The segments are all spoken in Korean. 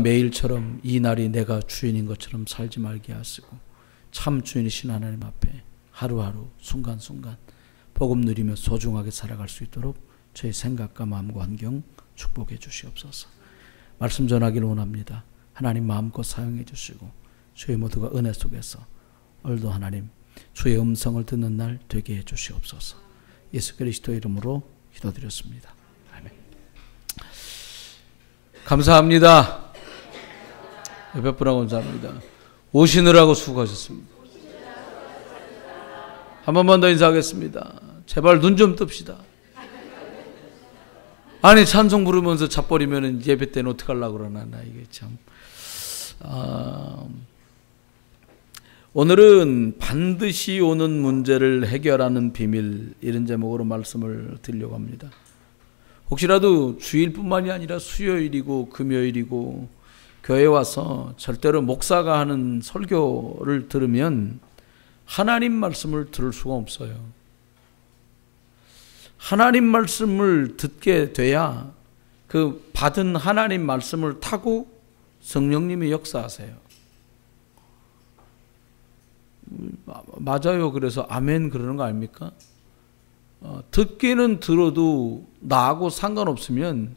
매일처럼 이 날이 내가 주인인 것처럼 살지 말게 하시고 참 주인이신 하나님 앞에 하루하루 순간순간 복음 누리며 소중하게 살아갈 수 있도록 저희 생각과 마음과 환경 축복해 주시옵소서. 말씀 전하기를 원합니다. 하나님 마음껏 사용해 주시고 저희 모두가 은혜 속에서 오늘도 하나님 주의 음성을 듣는 날 되게 해 주시옵소서. 예수 그리스도 이름으로 기도드렸습니다. 아멘. 감사합니다. 몇 분하고 감사합니다. 오시느라고 수고하셨습니다. 한 번만 더 인사하겠습니다. 제발 눈 좀 뜹시다. 아니 찬송 부르면서 자버리면 예배 때는 어떡하려고 그러나 나 이게 참. 오늘은 반드시 오는 문제를 해결하는 비밀, 이런 제목으로 말씀을 드리려고 합니다. 혹시라도 주일뿐만이 아니라 수요일이고 금요일이고 교회에 와서 절대로 목사가 하는 설교를 들으면 하나님 말씀을 들을 수가 없어요. 하나님 말씀을 듣게 돼야 그 받은 하나님 말씀을 타고 성령님이 역사하세요. 맞아요. 그래서 아멘 그러는 거 아닙니까? 듣기는 들어도 나하고 상관없으면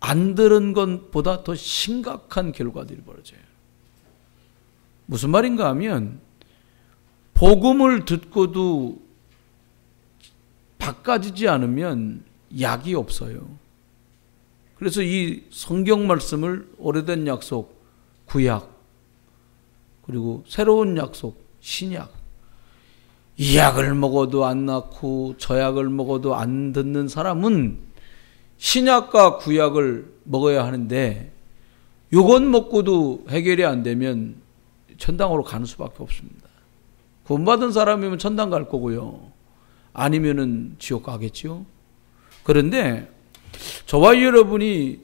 안 들은 것보다 더 심각한 결과들이 벌어져요. 무슨 말인가 하면 복음을 듣고도 바꿔지지 않으면 약이 없어요. 그래서 이 성경 말씀을 오래된 약속, 구약, 그리고 새로운 약속, 신약, 이 약을 먹어도 안 낫고 저 약을 먹어도 안 듣는 사람은 신약과 구약을 먹어야 하는데 이건 먹고도 해결이 안 되면 천당으로 가는 수밖에 없습니다. 구원받은 사람이면 천당 갈 거고요. 아니면은 지옥 가겠죠. 그런데 저와 여러분이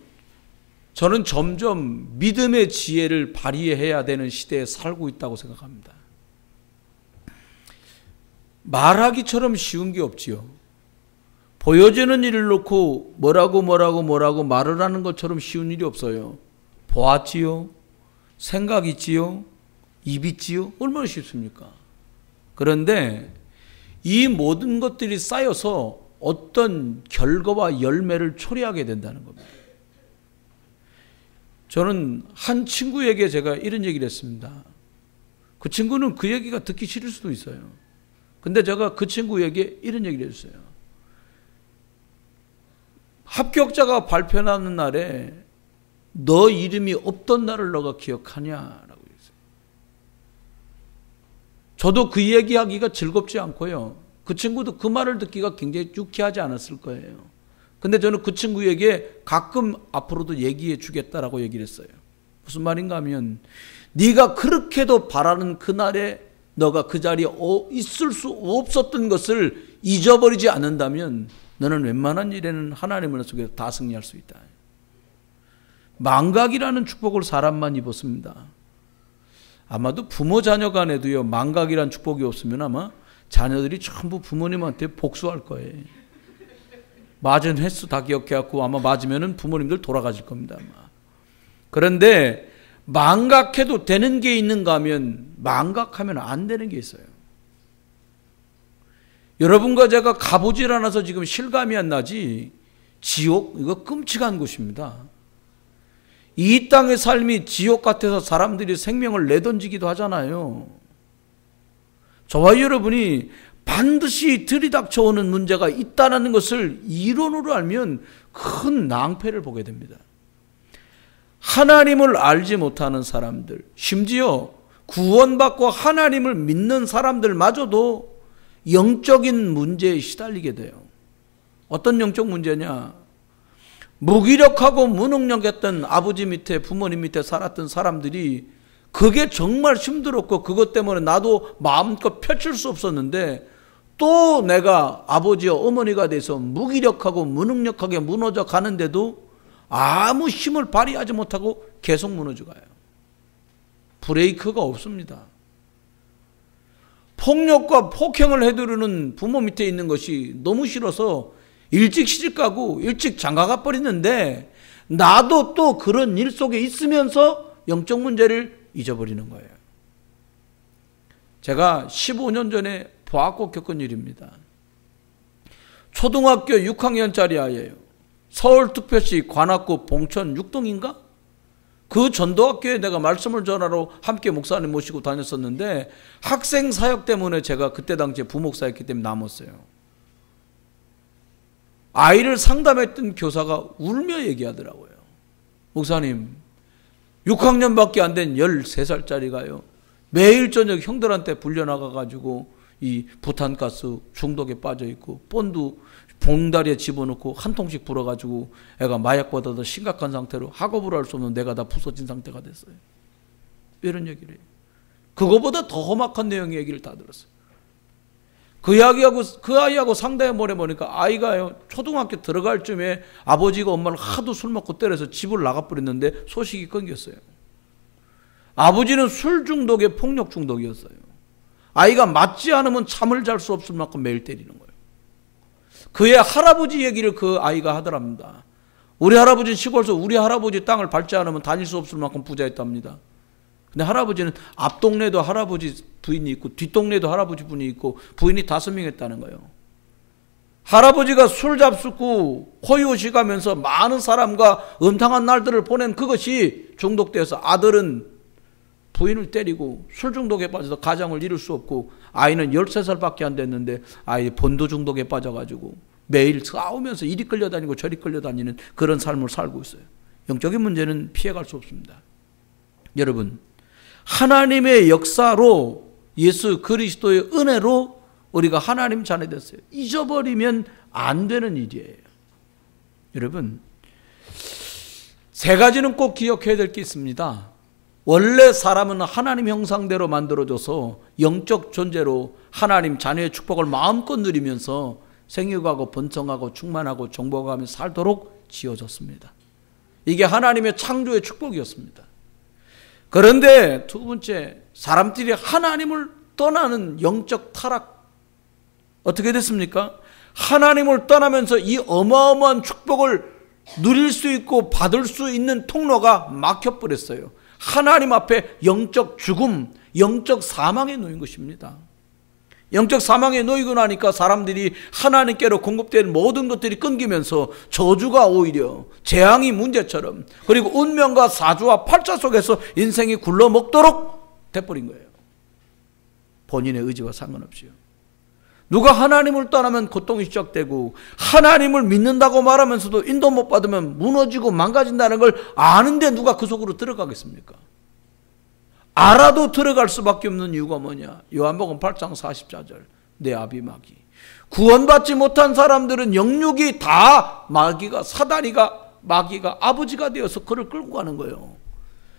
저는 점점 믿음의 지혜를 발휘해야 되는 시대에 살고 있다고 생각합니다. 말하기처럼 쉬운 게 없지요. 보여지는 일을 놓고 뭐라고 말을 하는 것처럼 쉬운 일이 없어요. 보았지요? 생각 있지요? 입 있지요? 얼마나 쉽습니까? 그런데 이 모든 것들이 쌓여서 어떤 결과와 열매를 초래하게 된다는 겁니다. 저는 한 친구에게 제가 이런 얘기를 했습니다. 그 친구는 그 얘기가 듣기 싫을 수도 있어요. 근데 제가 그 친구에게 이런 얘기를 했어요. 합격자가 발표하는 날에 너 이름이 없던 날을 너가 기억하냐라고 했어요. 저도 그 얘기하기가 즐겁지 않고요. 그 친구도 그 말을 듣기가 굉장히 유쾌하지 않았을 거예요. 근데 저는 그 친구에게 가끔 앞으로도 얘기해 주겠다라고 얘기를 했어요. 무슨 말인가 하면 네가 그렇게도 바라는 그날에 너가 그 자리에 있을 수 없었던 것을 잊어버리지 않는다면 너는 웬만한 일에는 하나님의 속에서 다 승리할 수 있다. 망각이라는 축복을 사람만 입었습니다. 아마도 부모 자녀 간에도요, 망각이라는 축복이 없으면 아마 자녀들이 전부 부모님한테 복수할 거예요. 맞은 횟수 다 기억해갖고 아마 맞으면은 부모님들 돌아가실 겁니다. 아마. 그런데 망각해도 되는 게 있는가 하면 망각하면 안 되는 게 있어요. 여러분과 제가 가보질 않아서 지금 실감이 안 나지 지옥 이거 끔찍한 곳입니다. 이 땅의 삶이 지옥 같아서 사람들이 생명을 내던지기도 하잖아요. 저와 여러분이 반드시 들이닥쳐오는 문제가 있다는 것을 이론으로 알면 큰 낭패를 보게 됩니다. 하나님을 알지 못하는 사람들, 심지어 구원받고 하나님을 믿는 사람들마저도 영적인 문제에 시달리게 돼요. 어떤 영적 문제냐? 무기력하고 무능력했던 아버지 밑에 부모님 밑에 살았던 사람들이 그게 정말 힘들었고 그것 때문에 나도 마음껏 펼칠 수 없었는데 또 내가 아버지와 어머니가 돼서 무기력하고 무능력하게 무너져 가는데도 아무 힘을 발휘하지 못하고 계속 무너져 가요. 브레이크가 없습니다. 폭력과 폭행을 해두르는 부모 밑에 있는 것이 너무 싫어서 일찍 시집 가고 일찍 장가가 버리는데 나도 또 그런 일 속에 있으면서 영적 문제를 잊어버리는 거예요. 제가 15년 전에 보았고 겪은 일입니다. 초등학교 6학년짜리 아이예요. 서울특별시 관악구 봉천 6동인가? 그 전도학교에 내가 말씀을 전하러 함께 목사님 모시고 다녔었는데 학생 사역 때문에 제가 그때 당시에 부목사였기 때문에 남았어요. 아이를 상담했던 교사가 울며 얘기하더라고요. 목사님, 6학년밖에 안 된 13살짜리가요. 매일 저녁 형들한테 불려나가가지고 이 부탄가스 중독에 빠져있고 본드 봉다리에 집어넣고 한 통씩 불어가지고 애가 마약보다 더 심각한 상태로 학업을 할 수 없는 내가 다 부서진 상태가 됐어요. 이런 얘기를 해요. 그거보다 더 험악한 내용의 얘기를 다 들었어요. 그 아이하고 상담해 보니까 아이가요 초등학교 들어갈 쯤에 아버지가 엄마를 하도 술 먹고 때려서 집을 나가버렸는데 소식이 끊겼어요. 아버지는 술 중독에 폭력 중독이었어요. 아이가 맞지 않으면 잠을 잘 수 없을 만큼 매일 때리는 거예요. 그의 할아버지 얘기를 그 아이가 하더랍니다. 우리 할아버지는 시골에서 우리 할아버지 땅을 밟지 않으면 다닐 수 없을 만큼 부자였답니다. 근데 할아버지는 앞 동네도 할아버지 부인이 있고 뒷 동네도 할아버지 분이 있고 부인이 5명 했다는 거예요. 할아버지가 술 잡수고 호요시 가면서 많은 사람과 음탕한 날들을 보낸 그것이 중독되어서 아들은 부인을 때리고 술 중독에 빠져서 가정을 이룰 수 없고 아이는 13살밖에 안 됐는데 아이 본도 중독에 빠져가지고 매일 싸우면서 이리 끌려다니고 저리 끌려다니는 그런 삶을 살고 있어요. 영적인 문제는 피해갈 수 없습니다. 여러분, 하나님의 역사로 예수 그리스도의 은혜로 우리가 하나님 자녀 됐어요. 잊어버리면 안 되는 일이에요. 여러분, 3가지는 꼭 기억해야 될 게 있습니다. 원래 사람은 하나님 형상대로 만들어져서 영적 존재로 하나님 자녀의 축복을 마음껏 누리면서 생육하고 번성하고 충만하고 정복하며 살도록 지어졌습니다. 이게 하나님의 창조의 축복이었습니다. 그런데 2번째, 사람들이 하나님을 떠나는 영적 타락. 어떻게 됐습니까? 하나님을 떠나면서 이 어마어마한 축복을 누릴 수 있고 받을 수 있는 통로가 막혀버렸어요. 하나님 앞에 영적 죽음, 영적 사망에 놓인 것입니다. 영적 사망에 놓이고 나니까 사람들이 하나님께로 공급된 모든 것들이 끊기면서 저주가 오히려 재앙이 문제처럼, 그리고 운명과 사주와 팔자 속에서 인생이 굴러먹도록 돼버린 거예요. 본인의 의지와 상관없이요. 누가 하나님을 떠나면 고통이 시작되고 하나님을 믿는다고 말하면서도 인도 못 받으면 무너지고 망가진다는 걸 아는데 누가 그 속으로 들어가겠습니까? 알아도 들어갈 수밖에 없는 이유가 뭐냐? 요한복음 8장 44절, 내 아비 마귀. 구원받지 못한 사람들은 영육이 다 마귀가 아버지가 되어서 그를 끌고 가는 거예요.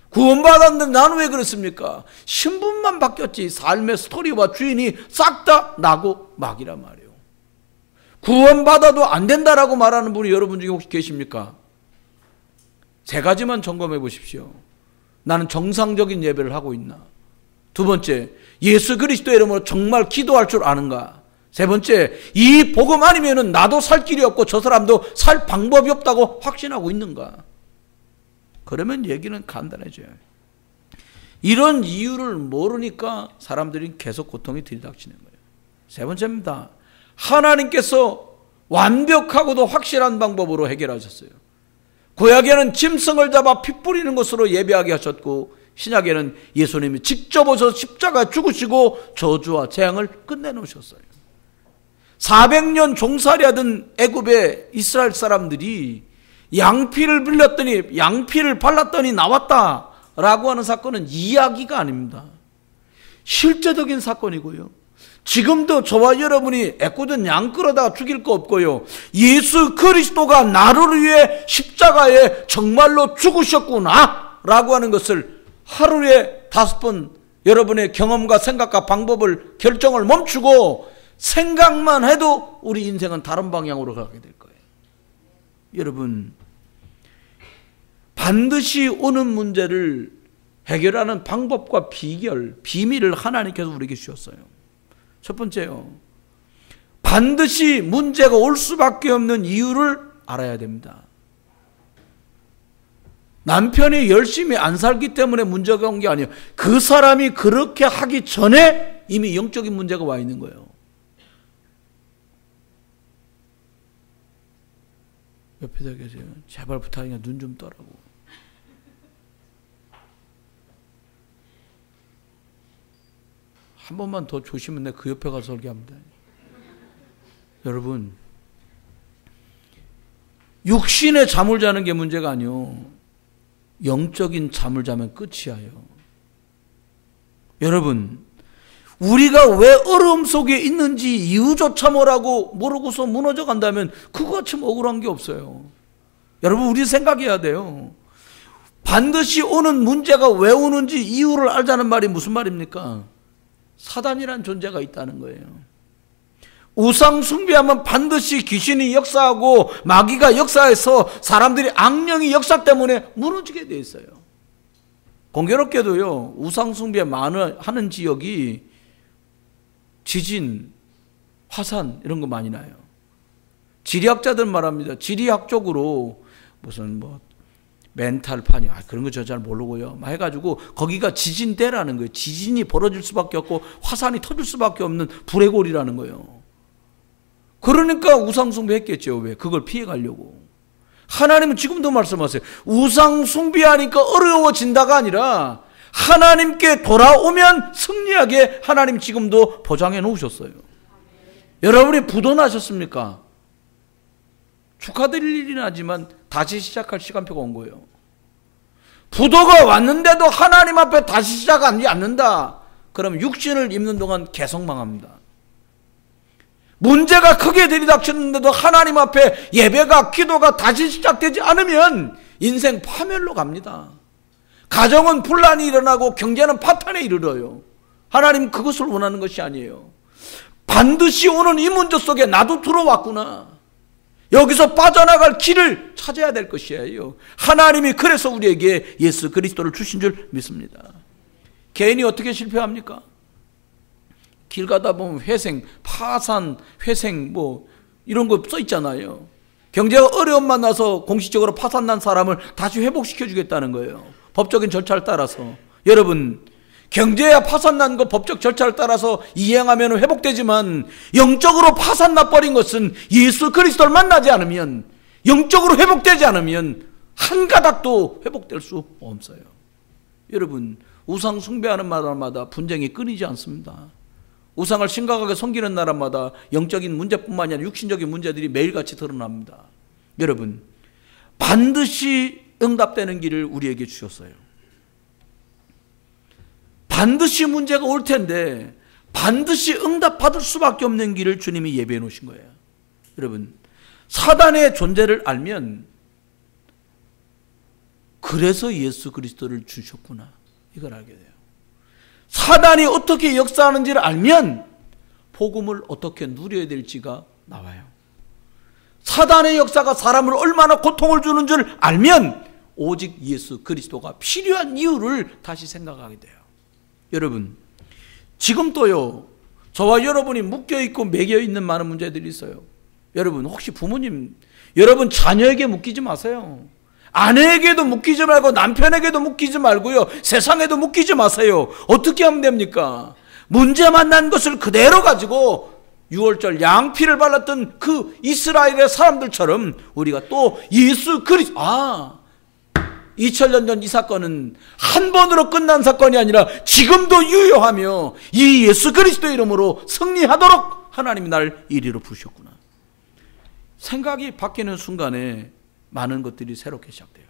구원받았는데 나는 왜 그렇습니까? 신분만 바뀌었지 삶의 스토리와 주인이 싹 다 나고 마귀란 말이에요. 구원받아도 안 된다라고 말하는 분이 여러분 중에 혹시 계십니까? 3가지만 점검해 보십시오. 나는 정상적인 예배를 하고 있나? 2번째, 예수 그리스도의 이름으로 정말 기도할 줄 아는가? 3번째, 이 복음 아니면은 나도 살 길이 없고 저 사람도 살 방법이 없다고 확신하고 있는가? 그러면 얘기는 간단해져요. 이런 이유를 모르니까 사람들이 계속 고통이 들이닥치는 거예요. 3번째입니다. 하나님께서 완벽하고도 확실한 방법으로 해결하셨어요. 구약에는 짐승을 잡아 피 뿌리는 것으로 예배하게 하셨고, 신약에는 예수님이 직접 오셔서 십자가에 죽으시고 저주와 재앙을 끝내놓으셨어요. 400년 종살이하던 애굽의 이스라엘 사람들이 양피를 빌렸더니 양피를 발랐더니 나왔다라고 하는 사건은 이야기가 아닙니다. 실제적인 사건이고요. 지금도 저와 여러분이 애꿎은 양 끌어다가 죽일 거 없고요. 예수 그리스도가 나를 위해 십자가에 정말로 죽으셨구나 라고 하는 것을 하루에 5번 여러분의 경험과 생각과 방법을 결정을 멈추고 생각만 해도 우리 인생은 다른 방향으로 가게 될 거예요. 여러분, 반드시 오는 문제를 해결하는 방법과 비밀을 하나님께서 우리에게 주셨어요. 첫 번째요, 반드시 문제가 올 수밖에 없는 이유를 알아야 됩니다. 남편이 열심히 안 살기 때문에 문제가 온 게 아니에요. 그 사람이 그렇게 하기 전에 이미 영적인 문제가 와 있는 거예요. 옆에서 계세요. 제발 부탁이니까 눈 좀 떠라고. 한 번만 더 조심은 내가 그 옆에 가서 설교합니다. 여러분, 육신의 잠을 자는 게 문제가 아니요, 영적인 잠을 자면 끝이에요. 여러분, 우리가 왜 어려움 속에 있는지 이유조차 모르고서 무너져 간다면 그거같이 억울한 게 없어요. 여러분, 우리 생각해야 돼요. 반드시 오는 문제가 왜 오는지 이유를 알자는 말이 무슨 말입니까? 사단이란 존재가 있다는 거예요. 우상 숭배하면 반드시 귀신이 역사하고 마귀가 역사해서 사람들이 악령이 역사 때문에 무너지게 돼 있어요. 공교롭게도요, 우상 숭배 하는 지역이 지진, 화산 이런 거 많이 나요. 지리학자들 말합니다. 지리학적으로 무슨 멘탈판이 그런 거 저 잘 모르고요. 해가지고 거기가 지진대라는 거예요. 지진이 벌어질 수밖에 없고 화산이 터질 수밖에 없는 불의 골이라는 거예요. 그러니까 우상 숭배했겠죠. 왜? 그걸 피해가려고. 하나님은 지금도 말씀하세요. 우상 숭배하니까 어려워진다가 아니라 하나님께 돌아오면 승리하게 하나님 지금도 보장해 놓으셨어요. 여러분이 부도나셨습니까? 축하드릴 일은 하지만 다시 시작할 시간표가 온 거예요. 부도가 왔는데도 하나님 앞에 다시 시작하지 않는다. 그럼 육신을 입는 동안 계속 망합니다. 문제가 크게 들이닥쳤는데도 하나님 앞에 예배가, 기도가 다시 시작되지 않으면 인생 파멸로 갑니다. 가정은 분란이 일어나고 경제는 파탄에 이르러요. 하나님 그것을 원하는 것이 아니에요. 반드시 오는 이 문제 속에 나도 들어왔구나. 여기서 빠져나갈 길을 찾아야 될 것이에요. 하나님이 그래서 우리에게 예수 그리스도를 주신 줄 믿습니다. 개인이 어떻게 실패합니까? 길 가다 보면 회생, 파산, 회생 이런 거 써 있잖아요. 경제가 어려움 만나서 공식적으로 파산난 사람을 다시 회복시켜 주겠다는 거예요. 법적인 절차를 따라서. 여러분, 경제야 파산난 거 법적 절차를 따라서 이행하면 회복되지만 영적으로 파산나버린 것은 예수 그리스도를 만나지 않으면, 영적으로 회복되지 않으면 한 가닥도 회복될 수 없어요. 여러분, 우상 숭배하는 나라마다 분쟁이 끊이지 않습니다. 우상을 심각하게 섬기는 나라마다 영적인 문제뿐만 아니라 육신적인 문제들이 매일같이 드러납니다. 여러분, 반드시 응답되는 길을 우리에게 주셨어요. 반드시 문제가 올 텐데 반드시 응답받을 수밖에 없는 길을 주님이 예배해 놓으신 거예요. 여러분, 사단의 존재를 알면 그래서 예수 그리스도를 주셨구나, 이걸 알게 돼요. 사단이 어떻게 역사하는지를 알면 복음을 어떻게 누려야 될지가 나와요. 사단의 역사가 사람을 얼마나 고통을 주는 줄 알면 오직 예수 그리스도가 필요한 이유를 다시 생각하게 돼요. 여러분, 지금도요, 저와 여러분이 묶여있고 매여있는 많은 문제들이 있어요. 여러분, 혹시 부모님, 여러분 자녀에게 묶이지 마세요. 아내에게도 묶이지 말고 남편에게도 묶이지 말고요, 세상에도 묶이지 마세요. 어떻게 하면 됩니까? 문제 만난 것을 그대로 가지고 6월절 양피를 발랐던 그 이스라엘의 사람들처럼 우리가 또 예수 그리스도, 2000년 전 이 사건은 한 번으로 끝난 사건이 아니라 지금도 유효하며 이 예수 그리스도 이름으로 승리하도록 하나님이 나를 이리로 부르셨구나. 생각이 바뀌는 순간에 많은 것들이 새롭게 시작돼요.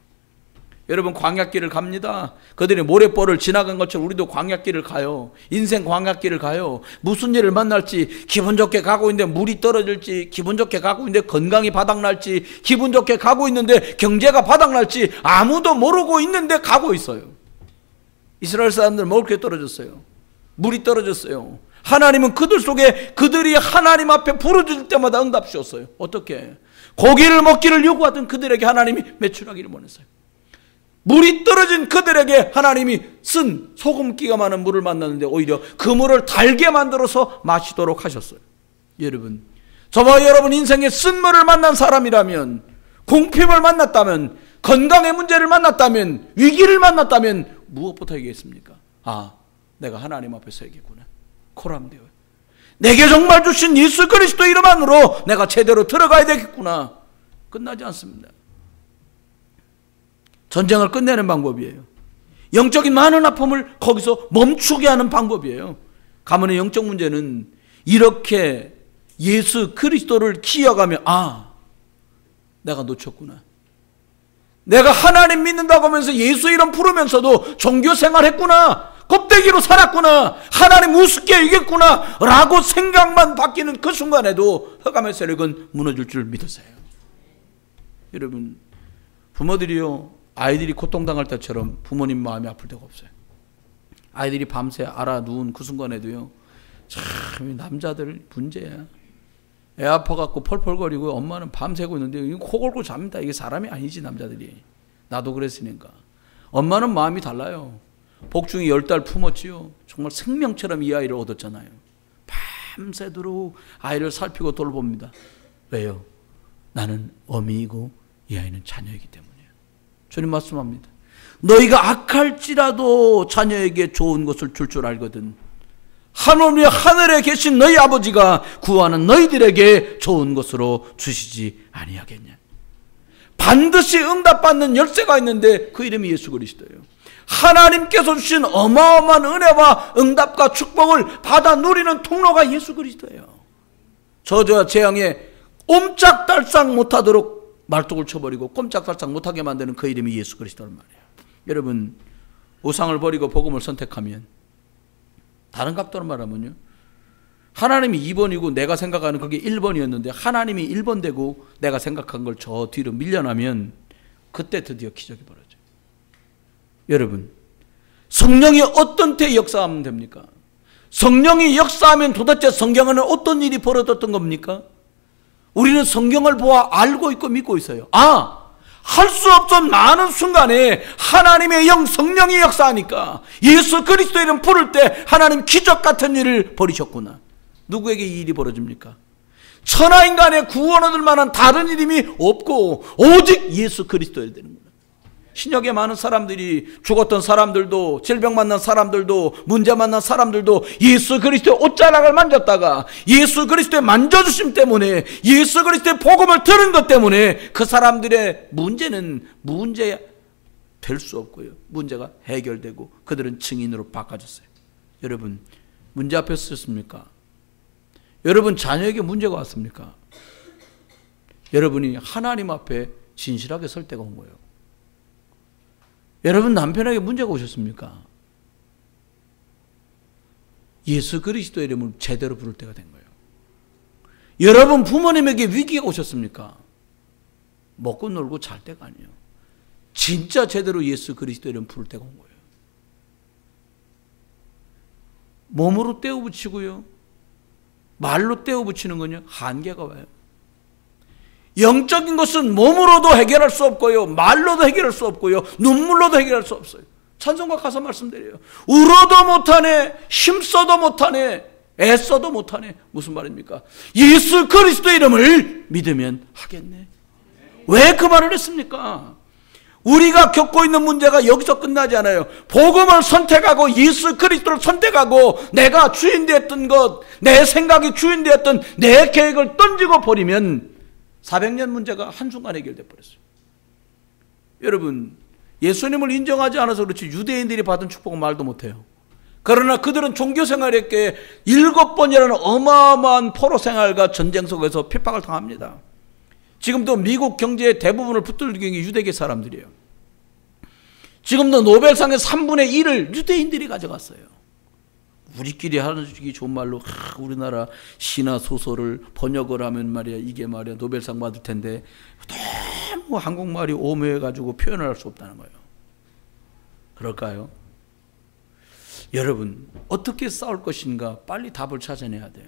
여러분, 광야길을 갑니다. 그들이 모래벌을 지나간 것처럼 우리도 광야길을 가요. 인생 광야길을 가요. 무슨 일을 만날지, 기분 좋게 가고 있는데 물이 떨어질지, 기분 좋게 가고 있는데 건강이 바닥날지, 기분 좋게 가고 있는데 경제가 바닥날지 아무도 모르고 있는데 가고 있어요. 이스라엘 사람들 먹을 게 떨어졌어요. 물이 떨어졌어요. 하나님은 그들 속에 그들이 하나님 앞에 부르짖을 때마다 응답 주셨어요. 어떻게? 고기를 먹기를 요구하던 그들에게 하나님이 매출하기를 원했어요. 물이 떨어진 그들에게 하나님이 쓴 소금기가 많은 물을 만났는데 오히려 그 물을 달게 만들어서 마시도록 하셨어요. 여러분, 저와 여러분 인생에 쓴 물을 만난 사람이라면, 궁핍을 만났다면 건강의 문제를 만났다면, 위기를 만났다면 무엇부터 얘기했습니까? 아, 내가 하나님 앞에 서야겠구나. 코람되어 내게 정말 주신 예수 그리스도 이름 안으로 내가 제대로 들어가야 되겠구나. 끝나지 않습니다. 전쟁을 끝내는 방법이에요. 영적인 많은 아픔을 거기서 멈추게 하는 방법이에요. 가문의 영적 문제는 이렇게 예수 그리스도를 기억하며, 아, 내가 놓쳤구나. 내가 하나님 믿는다고 하면서 예수 이름 부르면서도 종교생활 했구나. 껍데기로 살았구나. 하나님 우습게 여겼구나 라고 생각만 바뀌는 그 순간에도 흑암의 세력은 무너질 줄 믿으세요. 여러분, 부모들이요, 아이들이 고통당할 때처럼 부모님 마음이 아플 데가 없어요. 아이들이 밤새 알아 누운 그 순간에도요, 참 남자들 문제야. 애 아파갖고 펄펄거리고 엄마는 밤새고 있는데 코 골고 잡니다. 이게 사람이 아니지, 남자들이. 나도 그랬으니까. 엄마는 마음이 달라요. 복중이 10달 품었지요. 정말 생명처럼 이 아이를 얻었잖아요. 밤새도록 아이를 살피고 돌봅니다. 왜요? 나는 어미이고 이 아이는 자녀이기 때문이에요. 주님 말씀합니다. 너희가 악할지라도 자녀에게 좋은 것을 줄 줄 알거든. 하나님의 하늘에 계신 너희 아버지가 구하는 너희들에게 좋은 것으로 주시지 아니하겠냐. 반드시 응답받는 열쇠가 있는데 그 이름이 예수 그리스도예요. 하나님께서 주신 어마어마한 은혜와 응답과 축복을 받아 누리는 통로가 예수 그리스도예요. 저주와 재앙에 옴짝달싹 못하도록 말뚝을 쳐버리고 꼼짝달싹 못하게 만드는 그 이름이 예수 그리스도란 말이에요. 여러분, 우상을 버리고 복음을 선택하면, 다른 각도로 말하면요, 하나님이 2번이고 내가 생각하는 그게 1번이었는데 하나님이 1번 되고 내가 생각한 걸 저 뒤로 밀려나면 그때 드디어 기적이 벌어져요. 여러분, 성령이 어떤 때 역사하면 됩니까? 성령이 역사하면 도대체 성경에는 어떤 일이 벌어졌던 겁니까? 우리는 성경을 보아 알고 있고 믿고 있어요. 아, 할 수 없던 많은 순간에 하나님의 영 성령이 역사하니까 예수 그리스도 이름 부를 때 하나님 기적 같은 일을 벌이셨구나. 누구에게 이 일이 벌어집니까? 천하인간의 구원 얻을 만한 다른 이름이 없고 오직 예수 그리스도여야 되는 거예요. 신약에 많은 사람들이, 죽었던 사람들도, 질병 만난 사람들도, 문제 만난 사람들도 예수 그리스도의 옷자락을 만졌다가 예수 그리스도의 만져주심 때문에, 예수 그리스도의 복음을 들은 것 때문에 그 사람들의 문제는 문제 될 수 없고요, 문제가 해결되고 그들은 증인으로 바꿔졌어요. 여러분, 문제 앞에 섰습니까? 여러분 자녀에게 문제가 왔습니까? 여러분이 하나님 앞에 진실하게 설 때가 온 거예요. 여러분 남편에게 문제가 오셨습니까? 예수 그리스도의 이름을 제대로 부를 때가 된 거예요. 여러분 부모님에게 위기가 오셨습니까? 먹고 놀고 잘 때가 아니에요. 진짜 제대로 예수 그리스도의 이름 부를 때가 온 거예요. 몸으로 떼어 붙이고요, 말로 떼어 붙이는 건요, 한계가 와요. 영적인 것은 몸으로도 해결할 수 없고요, 말로도 해결할 수 없고요, 눈물로도 해결할 수 없어요. 찬송가 가사 말씀드려요. 울어도 못하네, 힘써도 못하네, 애써도 못하네. 무슨 말입니까? 예수 그리스도의 이름을 믿으면 하겠네. 왜 그 말을 했습니까? 우리가 겪고 있는 문제가 여기서 끝나지 않아요. 복음을 선택하고 예수 그리스도를 선택하고 내가 주인 되었던 것, 내 생각이 주인 되었던 내 계획을 던지고 버리면 400년 문제가 한순간에 해결돼 버렸어요. 여러분, 예수님을 인정하지 않아서 그렇지 유대인들이 받은 축복은 말도 못해요. 그러나 그들은 종교생활에 7번이라는 어마어마한 포로생활과 전쟁 속에서 핍박을 당합니다. 지금도 미국 경제의 대부분을 붙들고 있는 게 유대계 사람들이에요. 지금도 노벨상의 3분의 1을 유대인들이 가져갔어요. 우리끼리 하기 좋은 말로 우리나라 시나 소설을 번역을 하면 말이야, 이게 말이야 노벨상 받을 텐데 너무 한국말이 오묘해가지고 표현을 할 수 없다는 거예요. 그럴까요? 여러분, 어떻게 싸울 것인가 빨리 답을 찾아내야 돼요.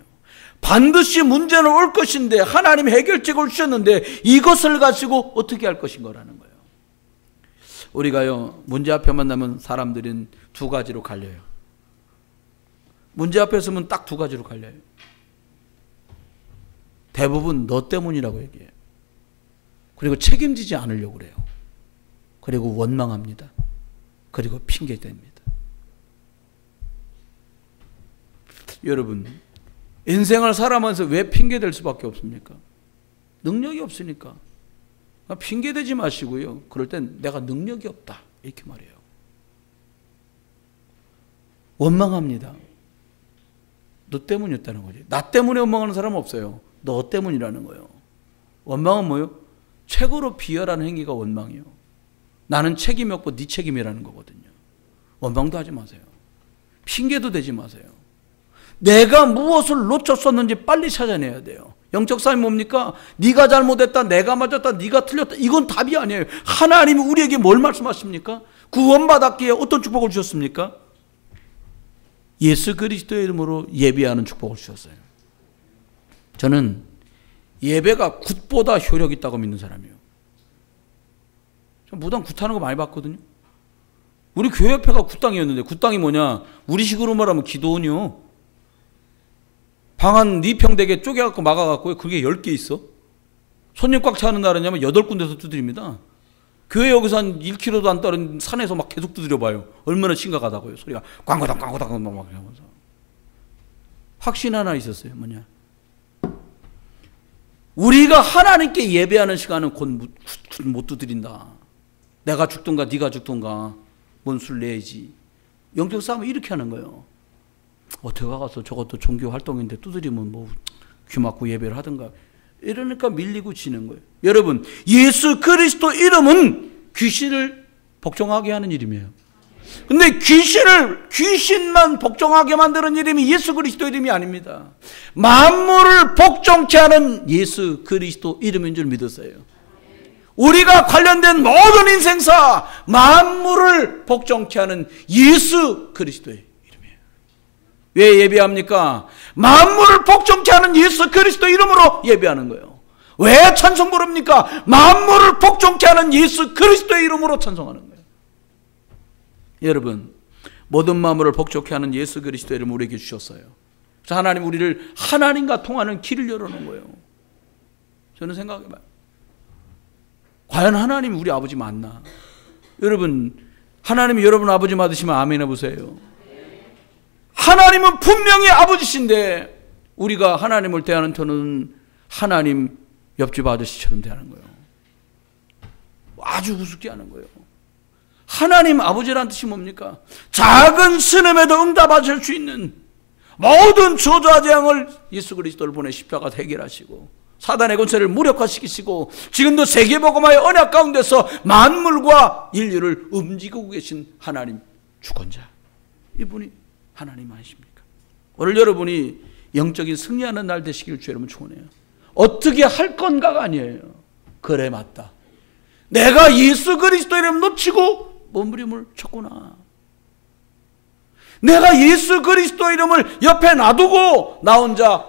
반드시 문제는 올 것인데 하나님 해결책을 주셨는데 이것을 가지고 어떻게 할 것인가라는 거예요. 우리가요, 문제 앞에 만나면 사람들은 두 가지로 갈려요. 문제 앞에 서면 딱 두 가지로 갈려요. 대부분 너 때문이라고 얘기해요. 그리고 책임지지 않으려고 그래요. 그리고 원망합니다. 그리고 핑계댑니다. 여러분, 인생을 살아가면서 왜 핑계댈 수밖에 없습니까? 능력이 없으니까. 핑계대지 마시고요. 그럴 땐 내가 능력이 없다 이렇게 말해요. 원망합니다. 너 때문이었다는 거지. 나 때문에 원망하는 사람은 없어요. 너 때문이라는 거예요. 원망은 뭐예요? 최고로 비열한 행위가 원망이에요. 나는 책임이 없고 네 책임이라는 거거든요. 원망도 하지 마세요. 핑계도 대지 마세요. 내가 무엇을 놓쳤었는지 빨리 찾아내야 돼요. 영적 싸움이 뭡니까? 네가 잘못했다, 내가 맞았다, 네가 틀렸다. 이건 답이 아니에요. 하나님이 우리에게 뭘 말씀하십니까? 구원받았기에 어떤 축복을 주셨습니까? 예수 그리스도의 이름으로 예배하는 축복을 주셨어요. 저는 예배가 굿보다 효력 있다고 믿는 사람이에요. 무당 굿하는 거 많이 봤거든요. 우리 교회 옆에가 굿당이었는데, 굿당이 뭐냐? 우리식으로 말하면 기도원이요. 방 한 4평 되게 쪼개갖고 막아갖고 그게 10개 있어. 손님 꽉 차는 날은냐면 8군데서 두드립니다. 교회 여기서 한 1km도 안 따른 산에서 막 계속 두드려봐요. 얼마나 심각하다고요. 소리가 광고당 광고당 막 하면서. 확신 하나 있었어요. 뭐냐? 우리가 하나님께 예배하는 시간은 곧 못 두드린다. 내가 죽든가 네가 죽든가 뭔 술 내야지. 영적 싸움은 이렇게 하는 거예요. 어떻게 가서 저것도 종교 활동인데 두드리면 뭐 귀 막고 예배를 하든가. 이러니까 밀리고 지는 거예요. 여러분, 예수 그리스도 이름은 귀신을 복종하게 하는 이름이에요. 근데 귀신만 복종하게 만드는 이름이 예수 그리스도 이름이 아닙니다. 만물을 복종케 하는 예수 그리스도 이름인 줄 믿으세요. 우리가 관련된 모든 인생사, 만물을 복종케 하는 예수 그리스도의 이름이에요. 왜 예배합니까? 만물을 복종케 하는 예수 그리스도 이름으로 예배하는 거예요. 왜 찬송 부릅니까? 만물을 복종케 하는 예수 그리스도의 이름으로 찬송하는 거예요. 여러분, 모든 만물을 복종케 하는 예수 그리스도의 이름을 우리에게 주셨어요. 그래서 하나님 우리를 하나님과 통하는 길을 열어놓은 거예요. 저는 생각해봐요. 과연 하나님이 우리 아버지 맞나? 여러분, 하나님이 여러분 아버지 맞으시면 아멘 해보세요. 하나님은 분명히 아버지신데 우리가 하나님을 대하는 터는 하나님 옆집 아저씨처럼 대하는 거예요. 아주 우습게 하는 거예요. 하나님 아버지라는 뜻이 뭡니까? 작은 스님에도 응답하실 수 있는 모든 저주와 재앙을 예수 그리스도를 보내 십자가 해결하시고 사단의 권세를 무력화시키시고 지금도 세계복음화의 언약 가운데서 만물과 인류를 움직이고 계신 하나님 주권자, 이분이 하나님 아니십니까? 오늘 여러분이 영적인 승리하는 날 되시길 주 여러분 축원해요. 어떻게 할 건가가 아니에요. 그래 맞다. 내가 예수 그리스도 이름 놓치고 몸부림을 쳤구나. 내가 예수 그리스도 이름을 옆에 놔두고 나 혼자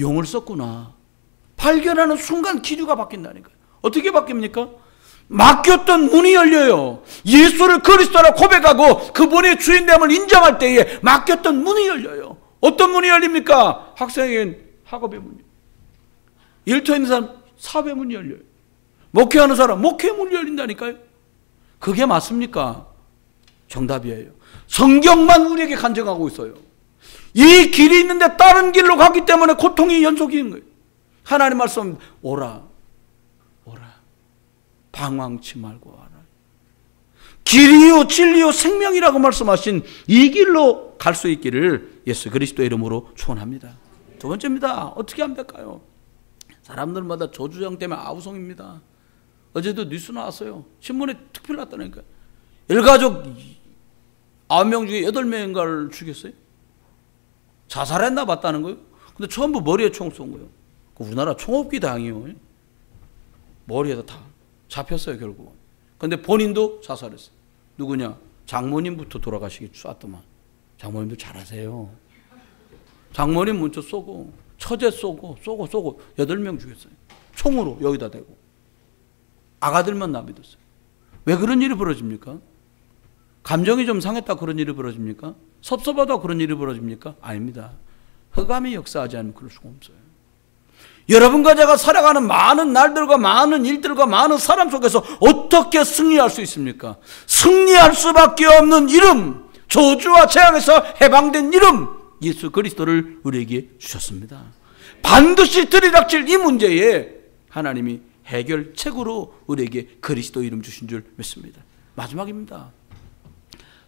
용을 썼구나. 발견하는 순간 기류가 바뀐다니까요. 어떻게 바뀝니까? 막혔던 문이 열려요. 예수를 그리스도라 고백하고 그분의 주인됨을 인정할 때에 막혔던 문이 열려요. 어떤 문이 열립니까? 학생에겐 학업의 문이, 일터에 있는 사람 사업의 문이 열려요. 목회하는 사람 목회의 문이 열린다니까요. 그게 맞습니까? 정답이에요. 성경만 우리에게 간증하고 있어요. 이 길이 있는데 다른 길로 가기 때문에 고통이 연속인 거예요. 하나님 말씀, 오라 방황치 말고 와라. 길이요 진리요 생명이라고 말씀하신 이 길로 갈 수 있기를 예수 그리스도의 이름으로 축원합니다. 두 번째입니다. 어떻게 하면 될까요? 사람들마다 저주정 때문에 아우성입니다. 어제도 뉴스 나왔어요. 신문에 특필 났다니까요. 일가족 9명 중에 8명인가를 죽였어요. 자살했나 봤다는 거예요. 근데 전부 머리에 총 쏜 거예요. 우리나라 총업기 당이에요. 머리에다 다 잡혔어요 결국은. 근데 본인도 자살했어요. 누구냐? 장모님부터 돌아가시기 쐈더만. 장모님도 잘하세요. 장모님 먼저 쏘고 처제 쏘고 8명 죽였어요. 총으로 여기다 대고. 아가들만 남겨뒀어요. 왜 그런 일이 벌어집니까? 감정이 좀 상했다 그런 일이 벌어집니까? 섭섭하다 그런 일이 벌어집니까? 아닙니다. 흑암이 역사하지 않으면 그럴 수가 없어요. 여러분과 제가 살아가는 많은 날들과 많은 일들과 많은 사람 속에서 어떻게 승리할 수 있습니까? 승리할 수밖에 없는 이름, 저주와 재앙에서 해방된 이름, 예수 그리스도를 우리에게 주셨습니다. 반드시 들이닥칠 이 문제에 하나님이 해결책으로 우리에게 그리스도 이름 주신 줄 믿습니다. 마지막입니다.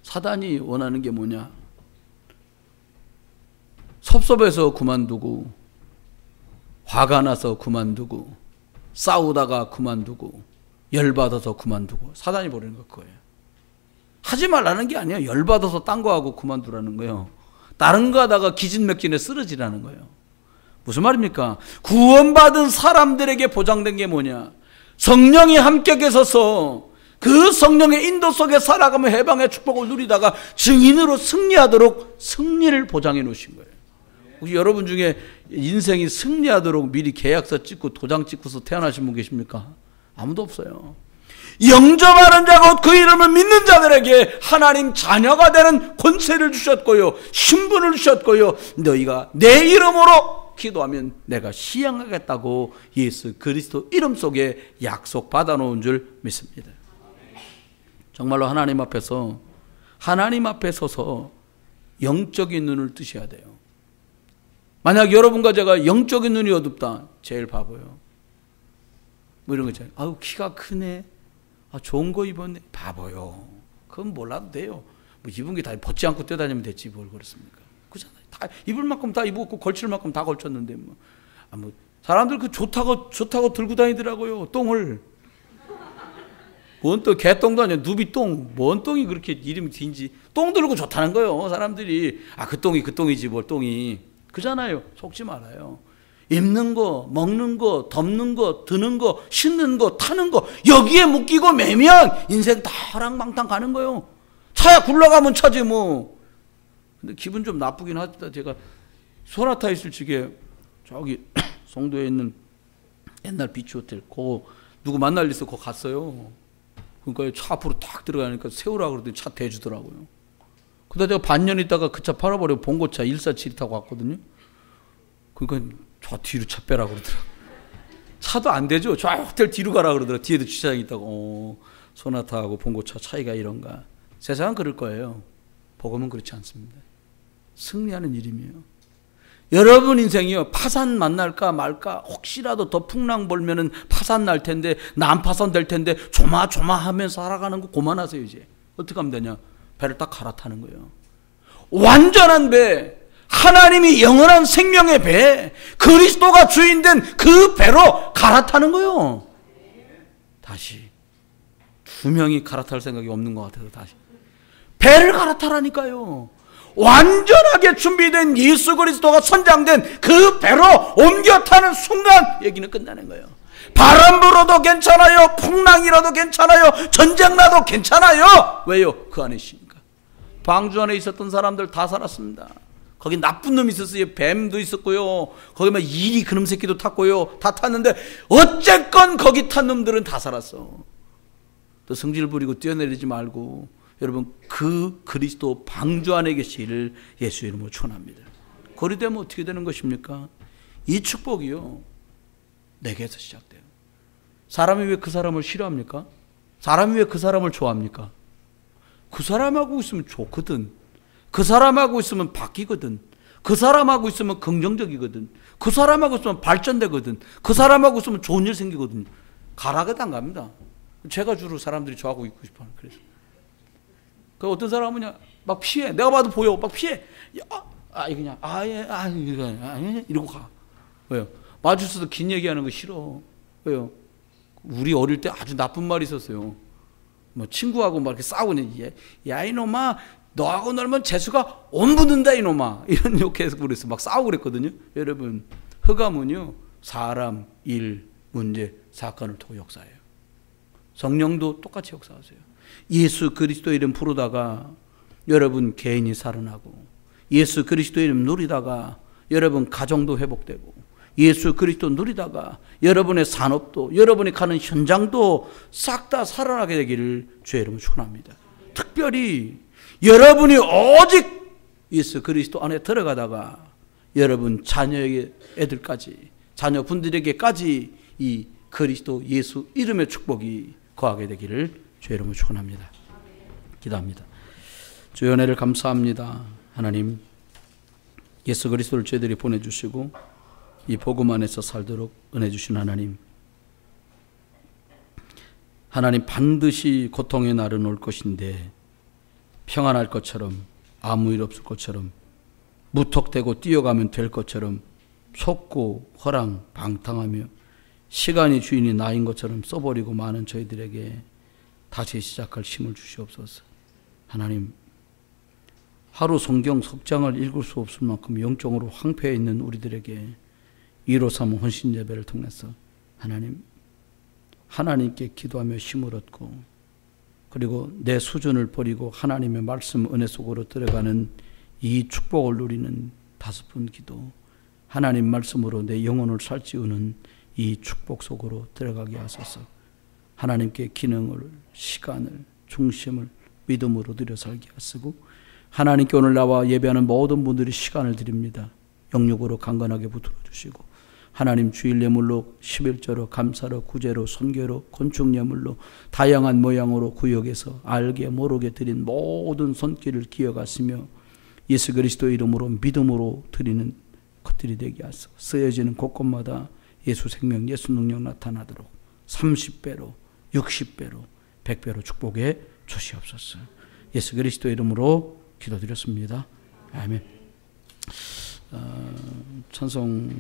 사단이 원하는 게 뭐냐? 섭섭해서 그만두고, 화가 나서 그만두고, 싸우다가 그만두고, 열받아서 그만두고. 사단이 보내는 거 그거예요. 하지 말라는 게 아니에요. 열받아서 딴 거 하고 그만두라는 거예요. 다른 거 하다가 기진맥진에 쓰러지라는 거예요. 무슨 말입니까? 구원받은 사람들에게 보장된 게 뭐냐? 성령이 함께 계셔서 그 성령의 인도 속에 살아가며 해방의 축복을 누리다가 증인으로 승리하도록 승리를 보장해 놓으신 거예요. 혹시 여러분 중에 인생이 승리하도록 미리 계약서 찍고 도장 찍고서 태어나신 분 계십니까? 아무도 없어요. 영접하는 자고 그 이름을 믿는 자들에게 하나님 자녀가 되는 권세를 주셨고요, 신분을 주셨고요, 너희가 내 이름으로 기도하면 내가 시행하겠다고 예수 그리스도 이름 속에 약속 받아놓은 줄 믿습니다. 정말로 하나님 앞에 서서 영적인 눈을 뜨셔야 돼요. 만약 여러분과 제가 영적인 눈이 어둡다, 제일 바보요. 뭐 이런 거 있잖아요. 아우 키가 크네, 좋은 거 입었네, 바보요. 그건 몰라도 돼요. 뭐 입은 게 다 벗지 않고 뛰어다니면 됐지 뭘 그렇습니까? 그렇잖아요. 다 입을 만큼 다 입었고 걸칠 만큼 다 걸쳤는데 뭐 사람들 그 좋다고 들고 다니더라고요. 똥을. 뭔 또 개똥도 아니야. 누비똥. 뭔 똥이 그렇게 이름이 긴지. 똥 들고 좋다는 거예요. 사람들이. 그 똥이 그 똥이지 뭘 똥이. 그잖아요. 속지 말아요. 입는 거, 먹는 거, 덮는 거, 드는 거, 씻는 거, 타는 거, 여기에 묶이고 매면 인생 다 허랑방탕 가는 거예요. 차야 굴러가면 차지 뭐. 근데 기분 좀 나쁘긴 하다. 제가 소나타 있을 적에 저기 송도에 있는 옛날 비치 호텔, 그거 누구 만날 일 있어 그거 갔어요. 그러니까 차 앞으로 딱 들어가니까 세우라 그러더니 차 대주더라고요. 근데 제가 반년 있다가 그 차 팔아버리고 봉고차 147 타고 왔거든요. 그러니까 저 뒤로 차 빼라 그러더라고요. 차도 안 되죠. 저 호텔 뒤로 가라 그러더라고요. 뒤에도 주차장이 있다고. 소나타하고 봉고차 차이가 이런가. 세상은 그럴 거예요. 복음은 그렇지 않습니다. 승리하는 이름이에요. 여러분 인생이요, 파산 만날까 말까, 혹시라도 더 풍랑 불면은 파산 날 텐데, 난 파산 될 텐데, 조마조마하면서 살아가는 거 그만하세요. 이제 어떻게 하면 되냐? 배를 딱 갈아타는 거예요. 완전한 배, 하나님이 영원한 생명의 배, 그리스도가 주인된 그 배로 갈아타는 거예요. 다시 두 명이 갈아탈 생각이 없는 것 같아서 다시 배를 갈아타라니까요. 완전하게 준비된 예수 그리스도가 선장된 그 배로 옮겨 타는 순간 얘기는 끝나는 거예요. 바람 불어도 괜찮아요. 풍랑이라도 괜찮아요. 전쟁 나도 괜찮아요. 왜요? 그 안에 있으니까. 방주 안에 있었던 사람들 다 살았습니다. 거기 나쁜 놈이 있었어요. 뱀도 있었고요. 거기 막 이리 그놈 새끼도 탔고요. 다 탔는데 어쨌건 거기 탄 놈들은 다 살았어. 또 성질 부리고 뛰어내리지 말고 여러분 그 그리스도 방주 안에 계시기를 예수 이름으로 축원합니다. 거리 되면 어떻게 되는 것입니까? 이 축복이요, 내게서 시작돼요. 사람이 왜 그 사람을 싫어합니까? 사람이 왜 그 사람을 좋아합니까? 그 사람하고 있으면 좋거든. 그 사람하고 있으면 바뀌거든. 그 사람하고 있으면 긍정적이거든. 그 사람하고 있으면 발전되거든. 그 사람하고 있으면 좋은 일 생기거든요. 가락은 안 갑니다. 제가 주로 사람들이 저하고 있고 싶어하는. 그래서 그 어떤 사람은 막 피해. 내가 봐도 보여. 막 피해. 그냥 이러고 가. 왜요? 마주쳐서 긴 얘기하는 거 싫어. 왜요? 우리 어릴 때 아주 나쁜 말이 있었어요. 뭐 친구하고 막 이렇게 싸우니, 야 이놈아, 너하고 놀면 재수가 온 붙는다 이놈아. 이런 욕해서 그랬어. 막 싸우고 그랬거든요. 여러분, 흑암은요, 사람, 일, 문제, 사건을 두고 역사해요. 성령도 똑같이 역사하세요. 예수 그리스도 이름 부르다가 여러분 개인이 살아나고, 예수 그리스도 이름 누리다가 여러분 가정도 회복되고, 예수 그리스도 누리다가 여러분의 산업도, 여러분이 가는 현장도 싹 다 살아나게 되기를 주의 이름으로 축원합니다. 특별히 여러분이 오직 예수 그리스도 안에 들어가다가 여러분 자녀에게 애들까지 자녀분들에게까지 이 그리스도 예수 이름의 축복이 거하게 되기를 주의 이름으로 축원합니다. 기도합니다. 주의 은혜를 감사합니다. 하나님, 예수 그리스도를 저희들이 보내주시고 이 복음 안에서 살도록 은혜 주신 하나님, 하나님 반드시 고통의 날은 올 것인데 평안할 것처럼, 아무 일 없을 것처럼, 무턱대고 뛰어가면 될 것처럼 속고 허랑방탕하며 시간이 주인이 나인 것처럼 써버리고 많은 저희들에게 다시 시작할 힘을 주시옵소서. 하나님, 하루 성경 석장을 읽을 수 없을 만큼 영적으로 황폐해 있는 우리들에게 153 헌신 예배를 통해서 하나님, 하나님께 기도하며 힘을 얻고, 그리고 내 수준을 버리고 하나님의 말씀 은혜 속으로 들어가는 이 축복을 누리는 5분 기도, 하나님 말씀으로 내 영혼을 살찌우는 이 축복 속으로 들어가게 하소서. 하나님께 기능을, 시간을, 중심을 믿음으로 들여 살게 하시고, 하나님께 오늘 나와 예배하는 모든 분들이 시간을 드립니다. 영육으로 강건하게 붙들어 주시고, 하나님 주일 예물로 11조로 감사로 구제로 선교로 곤충 예물로 다양한 모양으로 구역에서 알게 모르게 드린 모든 손길을 기억하시며 예수 그리스도의 이름으로 믿음으로 드리는 것들이 되게 하소서. 쓰여지는 곳곳마다 예수 생명, 예수 능력 나타나도록 30배로, 60배로, 100배로 축복해 주시옵소서. 예수 그리스도의 이름으로 기도드렸습니다. 아멘. 찬송